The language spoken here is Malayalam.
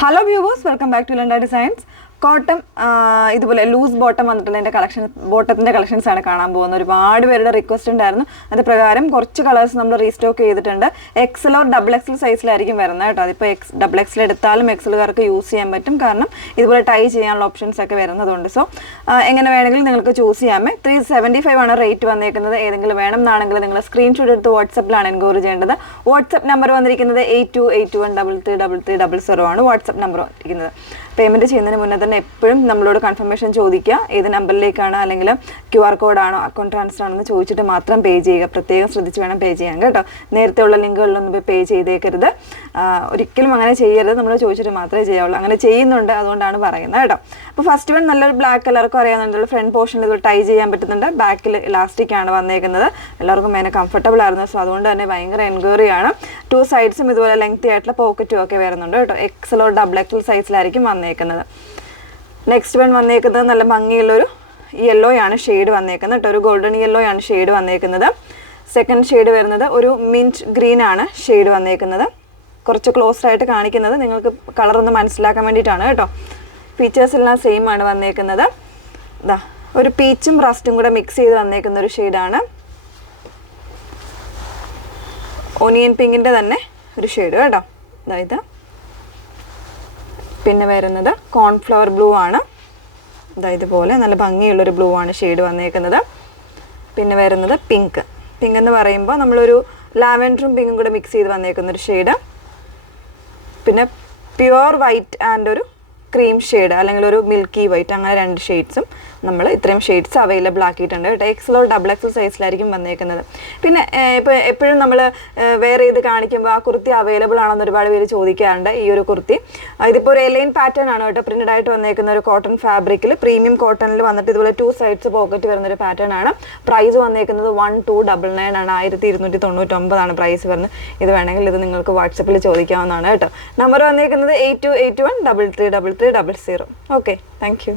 Hello viewers, welcome back to Lenda Designs. Cotton ഇതുപോലെ ലൂസ് ബോട്ടം വന്നിട്ടുള്ള എൻ്റെ ബോട്ടത്തിൻ്റെ കളക്ഷൻസാണ് കാണാൻ പോകുന്നത്. ഒരുപാട് പേരുടെ റിക്വസ്റ്റ് ഉണ്ടായിരുന്നു. അത് പ്രകാരം കുറച്ച് കളേഴ്സ് നമ്മൾ റീസ്റ്റോക്ക് ചെയ്തിട്ടുണ്ട്. എക്സൽ ഓർ ഡബിൾ എക്സൽ സൈസിലായിരിക്കും വരുന്നത് കേട്ടോ. അതിപ്പോൾ ഡബിൾ എക്സൽ എടുത്താലും എക്സലുകാർക്ക് യൂസ് ചെയ്യാൻ പറ്റും. കാരണം ഇതുപോലെ ടൈ ചെയ്യാനുള്ള ഓപ്ഷൻസ് ഒക്കെ വരുന്നതുകൊണ്ട്. സോ എങ്ങനെ വേണമെങ്കിലും നിങ്ങൾക്ക് ചൂസ് ചെയ്യാമേ. 375 ആണ് റേറ്റ് വന്നേക്കുന്നത്. ഏതെങ്കിലും വേണം എന്നാണെങ്കിൽ നിങ്ങൾ സ്ക്രീൻഷോട്ട് എടുത്ത് വാട്സപ്പിലാണ് എൻക്വയറി ചെയ്യേണ്ടത്. വാട്സപ്പ് നമ്പർ വന്നിരിക്കുന്നത് 8281333300 ആണ് വാട്സപ്പ് നമ്പർ വന്നിരിക്കുന്നത്. പേയ്മെൻറ്റ് ചെയ്യുന്നതിന് മുന്നേ തന്നെ എപ്പോഴും നമ്മളോട് കൺഫർമേഷൻ ചോദിക്കുക. ഏത് നമ്പറിലേക്കാണ് അല്ലെങ്കിൽ QR കോഡാണോ അക്കൗണ്ട് ട്രാൻസ്ഫർ ആണെന്ന് ചോദിച്ചിട്ട് മാത്രം പേ ചെയ്യുക. പ്രത്യേകം ശ്രദ്ധിച്ച് വേണം പേ ചെയ്യാൻ കേട്ടോ. നേരത്തെ ഉള്ള ലിങ്കുകളിലൊന്നും പേ ചെയ്തേക്കരുത്. ഒരിക്കലും അങ്ങനെ ചെയ്യരുത്. നമ്മൾ ചോദിച്ചിട്ട് മാത്രമേ ചെയ്യാവുള്ളൂ. അങ്ങനെ ചെയ്യുന്നുണ്ട്, അതുകൊണ്ടാണ് പറയുന്നത് കേട്ടോ. അപ്പോൾ ഫസ്റ്റ് വൺ നല്ലൊരു ബ്ലാക്ക് കളർക്കും അറിയാവുന്നുണ്ട്. ഫ്രണ്ട് പോർഷനിൽ ഇത് ടൈ ചെയ്യാൻ പറ്റുന്നുണ്ട്. ബാക്കിൽ ഇലാസ്റ്റിക് ആണ് വന്നേക്കുന്നത്. എല്ലാവർക്കും മേനെ കംഫർട്ടബിൾ ആയിരുന്നു. സോ അതുകൊണ്ട് തന്നെ ഭയങ്കര എൻക്വയറിയാണ്. 2 സൈഡ്സും ഇതുപോലെ ലെങ്തി ആയിട്ടുള്ള പോക്കറ്റും ഒക്കെ വരുന്നുണ്ട് കേട്ടോ. എക്സൽ ഓർ ഡബിൾ എക്സൽ സൈസിലായിരിക്കും വന്നേക്കുന്നത്. നെക്സ്റ്റ് വൺ വന്നേക്കുന്നത് നല്ല ഭംഗിയുള്ളൊരു യെല്ലോ ആണ് ഷെയ്ഡ് വന്നേക്കുന്നത് കേട്ടോ. ഒരു ഗോൾഡൻ യെല്ലോ ആണ് ഷെയ്ഡ് വന്നേക്കുന്നത്. സെക്കൻഡ് ഷെയ്ഡ് വരുന്നത് ഒരു മിൻറ്റ് ഗ്രീൻ ആണ് ഷെയ്ഡ് വന്നേക്കുന്നത്. കുറച്ച് ക്ലോസ്ഡ് ആയിട്ട് കാണിക്കുന്നത് നിങ്ങൾക്ക് കളറൊന്ന് മനസ്സിലാക്കാൻ വേണ്ടിയിട്ടാണ് കേട്ടോ. ഫീച്ചേഴ്സ് എല്ലാം സെയിം ആണ് വന്നേക്കുന്നത്. ഇതാ ഒരു പീച്ചും റസ്റ്റും കൂടെ മിക്സ് ചെയ്ത് വന്നേക്കുന്ന ഒരു ഷെയ്ഡാണ്. ഓനിയൻ പിങ്കിൻ്റെ തന്നെ ഒരു ഷെയ്ഡ് കേട്ടോ. അതായത് പിന്നെ വരുന്നത് കോൺഫ്ലവർ ബ്ലൂ ആണ്. ഇതുപോലെ നല്ല ഭംഗിയുള്ളൊരു ബ്ലൂ ആണ് ഷെയ്ഡ് വന്നേക്കുന്നത്. പിന്നെ വരുന്നത് പിങ്ക്. പിങ്ക് എന്ന് പറയുമ്പോൾ നമ്മളൊരു ലാവൻഡറും പിങ്കും കൂടെ മിക്സ് ചെയ്ത് വന്നേക്കുന്നൊരു ഷെയ്ഡ്. പിന്നെ പ്യുവർ വൈറ്റ് ആൻഡ് ഒരു ക്രീം ഷെയ്ഡ് അല്ലെങ്കിൽ ഒരു മിൽക്കി വൈറ്റ്, അങ്ങനെ 2 ഷെയ്ഡ്സും നമ്മൾ ഇത്രയും ഷെയ്ഡ്സ് അവൈലബിൾ ആക്കിയിട്ടുണ്ട് കേട്ടോ. എക്സൽ ഓർ ഡബിൾ എക്സൽ സൈസിലായിരിക്കും വന്നേക്കുന്നത്. പിന്നെ ഇപ്പോൾ എപ്പോഴും നമ്മൾ വെയർ ചെയ്ത് കാണിക്കുമ്പോൾ ആ കുർത്തി അവൈലബിൾ ആണെന്ന് ഒരുപാട് പേര് ചോദിക്കാറുണ്ട്. ഈ ഒരു കുർത്തി ഇതിപ്പോൾ ഒരു എലൈൻ പാറ്റേൺ ആണ് കേട്ടോ. പ്രിന്റഡ് ആയിട്ട് വന്നേക്കുന്ന ഒരു കോട്ടൺ ഫാബ്രിക്കിൽ പ്രീമിയം കോട്ടണിൽ വന്നിട്ട് ഇതുപോലെ 2 സൈഡ്സ് പോക്കറ്റ് വരുന്നൊരു പാറ്റേൺ ആണ്. പ്രൈസ് വന്നേക്കുന്നത് 1299 ആണ്. 1299 ആണ് പ്രൈസ് വരുന്നത്. ഇത് വേണമെങ്കിൽ ഇത് നിങ്ങൾക്ക് വാട്സപ്പിൽ ചോദിക്കാവുന്നതാണ് കേട്ടോ. നമ്പർ വന്നേക്കുന്നത് 8281333300. Okay, thank you.